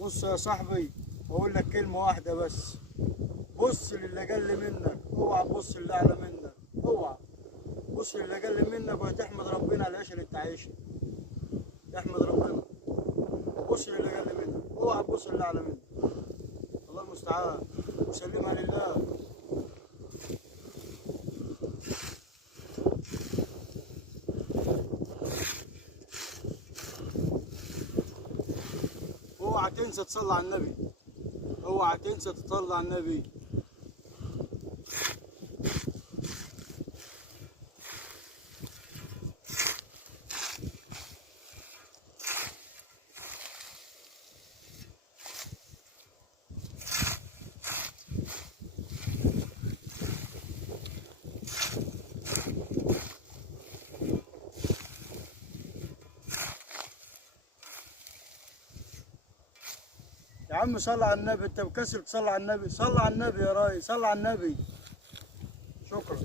بص يا صاحبي، اقول لك كلمه واحده بس. بص للي اقل منك، اوعى تبص للي اعلى منك. اوعى بص للي اقل منك وتحمد ربنا على العيشه اللي انت عايشها. تحمد ربنا وبص للي اقل منك، اوعى تبص للي اعلى منك. الله المستعان، وسلمها لله. اوعى تنسى تصلي على النبي، اوعى تنسى تصلي على النبي. يا عم صل على النبي، انت مكسل تصلي على النبي؟ صل على النبي يا راي، صل على النبي. شكرا.